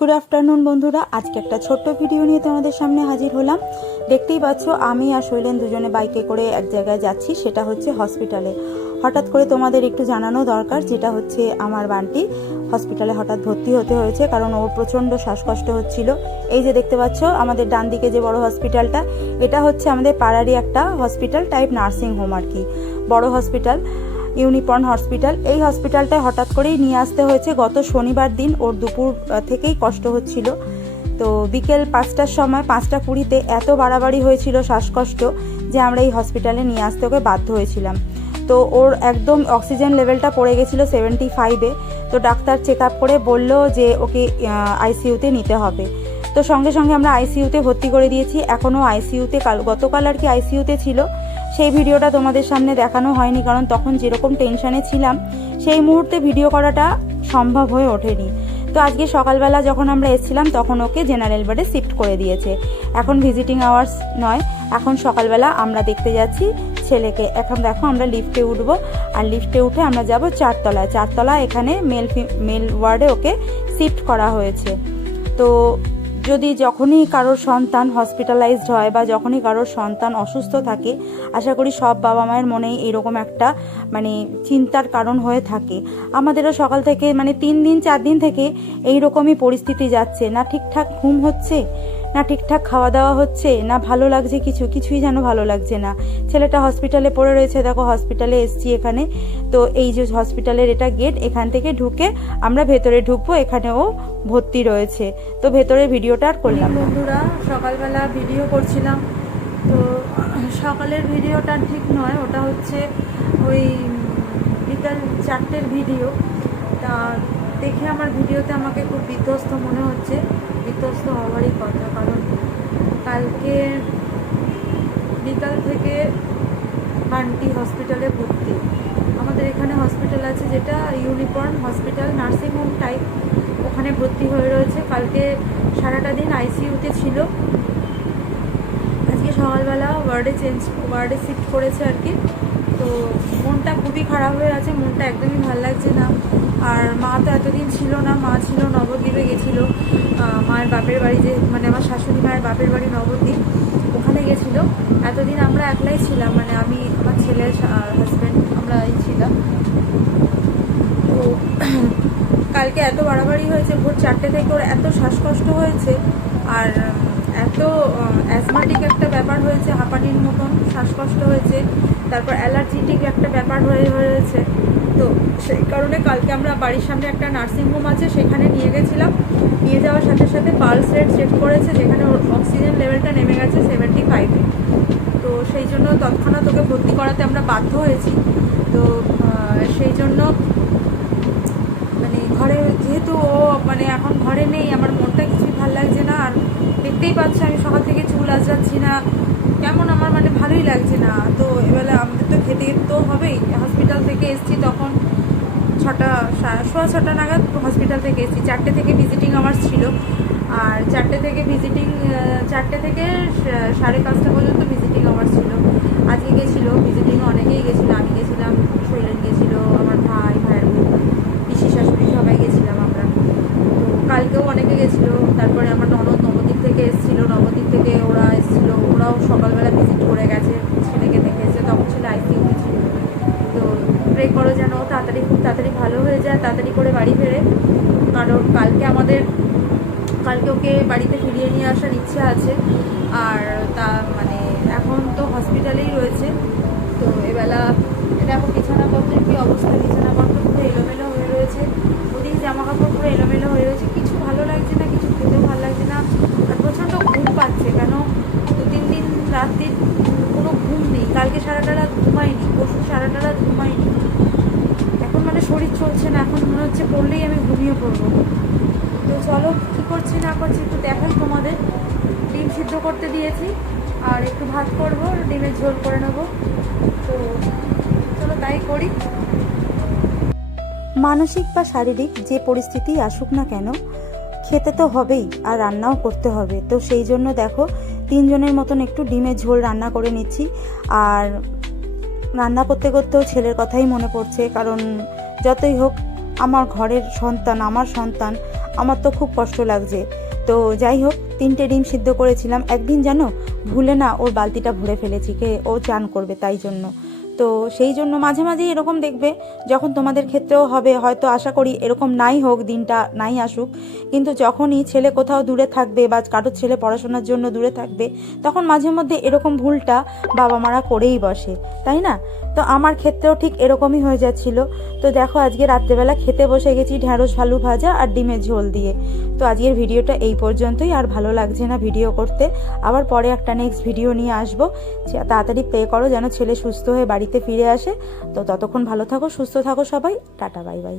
Good afternoon বন্ধুরা। আজকে একটা ছোট্ট ভিডিও নিয়ে তোমাদের সামনে হাজির হলাম। দেখতেই পাচ্ছ, আমি আর শৈলেন দুজনে বাইকে করে এক জায়গায় যাচ্ছি, সেটা হচ্ছে হসপিটালে হঠাৎ করে তোমাদের একটু জানানো দরকার, যেটা হচ্ছে আমার বান্টি হসপিটালে হঠাৎ ভর্তি হতে হয়েছে, কারণ ওর প্রচণ্ড শ্বাসকষ্ট হচ্ছিল। এই যে দেখতে পাচ্ছ, আমাদের ডান দিকে যে বড় হসপিটালটা এটা হচ্ছে আমাদের পাড়ারই একটা হসপিটাল টাইপ নার্সিং হোম আর কি। বড় হসপিটাল ইউনিপর্ন হসপিটাল। এই হসপিটালটায় হঠাৎ করেই নিয়ে আসতে হয়েছে। গত শনিবার দিন ওর দুপুর থেকেই কষ্ট হচ্ছিল। তো বিকেল পাঁচটার সময়, পাঁচটা কুড়িতে এত বাড়াবাড়ি হয়েছিল শ্বাসকষ্ট যে আমরা এই হসপিটালে নিয়ে আসতে ওকে বাধ্য হয়েছিলাম। তো ওর একদম অক্সিজেন লেভেলটা পড়ে গেছিল সেভেন্টি ফাইভে তো ডাক্তার চেক আপ করে বলল যে ওকে আইসিইউতে নিতে হবে। তো সঙ্গে সঙ্গে আমরা আইসিইউতে ভর্তি করে দিয়েছি। এখনও আইসিইউতে কাল, গতকাল আর কি আইসিইউতে ছিল। সেই ভিডিওটা তোমাদের সামনে দেখানো হয়নি, কারণ তখন যেরকম টেনশানে ছিলাম, সেই মুহূর্তে ভিডিও করাটা সম্ভব হয়ে ওঠেনি। তো আজকে সকালবেলা যখন আমরা এসেছিলাম, তখন ওকে জেনারেল বার্ডে শিফট করে দিয়েছে। এখন ভিজিটিং আওয়ার্স নয়, এখন সকালবেলা আমরা দেখতে যাচ্ছি ছেলেকে। এখন দেখো আমরা লিফটে উঠবো, আর লিফটে উঠে আমরা যাব চারতলায়। চারতলা এখানে মেল মেল ওয়ার্ডে ওকে শিফট করা হয়েছে। তো যদি যখনই কারোর সন্তান হসপিটালাইজড হয় বা যখনই কারোর সন্তান অসুস্থ থাকে, আশা করি সব বাবা মায়ের মনেই এরকম একটা মানে চিন্তার কারণ হয়ে থাকে। আমাদেরও সকাল থেকে মানে তিন দিন, চার দিন থেকে এই রকমই পরিস্থিতি যাচ্ছে। না ঠিকঠাক ঘুম হচ্ছে? না ঠিকঠাক খাওয়া দাওয়া হচ্ছে, না ভালো লাগছে কিছু, কিছুই যেন ভালো লাগছে না। ছেলেটা হসপিটালে পড়ে রয়েছে, দেখো হসপিটালে এসছি এখানে। তো এই যে হসপিটালের এটা গেট এখান থেকে ঢুকে আমরা ভেতরে ঢুকবো, এখানেও ভর্তি রয়েছে। তো ভেতরে ভিডিওটা আর করলাম বন্ধুরা, সকালবেলা ভিডিও করছিলাম। তো সকালের ভিডিওটা ঠিক নয়, ওটা হচ্ছে ওই বিকাল চারটের ভিডিও দেখে আমার ভিডিওতে আমাকে খুব বিধ্বস্ত মনে হচ্ছে। বিধ্বস্ত হওয়ারই কথা, কারণ কালকে বিকাল থেকে বান্টি হসপিটালে ভর্তি। আমাদের এখানে হসপিটাল আছে যেটা uniform hospital, nursing home type. ওখানে ভর্তি হয়ে রয়েছে। কালকে সারাটা দিন আইসিইউতে ছিল। আজকে সকালবেলা ওয়ার্ডে চেঞ্জ, ওয়ার্ডে শিফট করেছে আর কি। তো মনটা খুবই খারাপ হয়ে আছে। মনটা একদমই ভালো লাগছে না। আর মা তো এতদিন ছিল না, মা ছিল নবদ্বীপে গেছিল। মায়ের বাপের বাড়ি যে মানে আমার শাশুড়ি মায়ের বাপের বাড়ি নবদ্বীপ, ওখানে গেছিল। এতদিন আমরা একলাই ছিলাম মানে আমি, আমার ছেলের হাজব্যান্ড আমরা ছিলাম। তো কালকে এত বাড়াবাড়ি হয়েছে, ভোর চারটে থেকে ওর এত শ্বাসকষ্ট হয়েছে, আর এত অ্যাজমাটিক একটা ব্যাপার হয়েছে, হাঁপানির মতন শ্বাসকষ্ট হয়েছে, তারপর অ্যালার্জিটিক একটা ব্যাপার হয়ে, হয়েছে। তো সেই কারণে কালকে আমরা বাড়ির সামনে একটা নার্সিং হোম আছে, সেখানে নিয়ে গেছিলাম। নিয়ে যাওয়ার সাথে সাথে পালস রেট চেক করেছে, যেখানে ওর অক্সিজেন লেভেলটা নেমে গেছে সেভেন্টি ফাইভে তো সেই জন্য তৎক্ষণাৎ ওকে ভর্তি করাতে আমরা বাধ্য হয়েছি। তো সেই জন্য মানে ঘরে যেহেতু ও মানে এখন ঘরে নেই, আমার মনটা কিছুই ভালো লাগছে না। আর দেখতেই পাচ্ছি আমি সকাল থেকে চুল আসাচ্ছি না। কেমন আমার মানে ভালোই লাগছে না। তো এবেলা আমাদের তো খেতে তো হবেই। হসপিটাল থেকে এসছি তখন ছটা সোয়া ছটা নাগাদ হসপিটাল থেকে এসেছি। চারটে থেকে ভিজিটিং আওয়ার্স ছিল। আর চারটে থেকে ভিজিটিং চারটে থেকে সাড়ে পাঁচটা পর্যন্ত ভিজিটিং আওয়ার্স ছিল। আজকে গেছিল ভিজিটিং অনেকেই গেছিল। আমি গেছিলাম, শৈলেন গেছিল, আমার ভাই, ভাইয়ের পিসি, শাশুড়ি সবাই গেছিলাম আমরা। তো কালকেও অনেকে গেছিল। তারপরে আমার ননদ নবদ্বীপ থেকে এসেছিল। নবদ্বীপ থেকে ওরা এসেছিল। ওরাও সকালবেলা ভিজিট করে গেছে ছেলেকে দেখে এসে তখন ছেলে আইসিইউতে ছিল তো করো যেন তাড়াতাড়ি খুব তাড়াতাড়ি ভালো হয়ে যায়, তাড়াতাড়ি করে বাড়ি ফেরে। কারণ কালকে আমাদের, কালকে ওকে বাড়িতে ফিরিয়ে নিয়ে আসার ইচ্ছা আছে। আর তা মানে এখন তো হসপিটালেই রয়েছে। তো এবেলা দেখো বিছানাপত্রের কী অবস্থা, বিছানাপত্র পুরো এলোমেলো হয়ে রয়েছে। ওদিকে জামা কাপড় পুরো এলোমেলো হয়ে রয়েছে কিছু ভালো লাগছে না কিছু খেতেও ভালো লাগছে না আর প্রচণ্ড ঘুম পাচ্ছে কেন দু তিন দিন রাত্রি কোনো ঘুম নেই কালকে সারাটা রাত ঘুমাইনি পরশু সারাটা রাত ঘুমাইনি এখন মানে শরীর চলছে না, এখন মনে হচ্ছে পড়লেই আমি ঘুমিয়ে পড়ব। তো চলো, কী করছি না করছি একটু দেখাই তোমাদের। ডিম সিদ্ধ করতে দিয়েছি, আর একটু ভাত করব, ডিমের ঝোল করে নেব। তো চলো, তাই করি। মানসিক বা শারীরিক যে পরিস্থিতি আসুক না কেন, খেতে তো হবেই আর রান্নাও করতে হবে। তো সেই জন্য দেখো, তিনজনের মতন একটু ডিমের ঝোল রান্না করে নিচ্ছি। আর রান্না করতে করতেও ছেলের কথাই মনে পড়ছে, কারণ যতই হোক, আমার ঘরের সন্তান, আমার সন্তান, আমার তো খুব কষ্ট লাগছে। তো যাই হোক, তিনটে ডিম সিদ্ধ করেছিলাম। একদিন জানো ভুলে না ওর বালতিটা ভরে ফেলেছি, কে ও চান করবে তাই জন্য। তো সেই জন্য মাঝে মাঝে এরকম দেখবে, যখন তোমাদের ক্ষেত্রেও হবে, হয়তো আশা করি এরকম নাই হোক, দিনটা নাই আসুক। কিন্তু যখনই ছেলে কোথাও দূরে থাকবে বা কারোর ছেলে পড়াশোনার জন্য দূরে থাকবে, তখন মাঝে মধ্যে এরকম ভুলটা বাবা মারা করেই বসে, তাই না? তো আমার ক্ষেত্রেও ঠিক এরকমই হয়ে যাচ্ছিল। তো দেখো, আজকে রাত্রেবেলা খেতে বসে গেছি ঢ্যাঁড়স ভালু ভাজা আর ডিমের ঝোল দিয়ে। তো আজকের ভিডিওটা এই পর্যন্তই। আর ভালো লাগছে না ভিডিও করতে, আবার পরে একটা নেক্সট ভিডিও নিয়ে আসব। তাড়াতাড়ি প্রে করো যেন ছেলে সুস্থ হয়ে বাড়িতে ফিরে আসে। তো ততক্ষণ ভালো থাকো, সুস্থ থাকো সবাই। Tata bye bye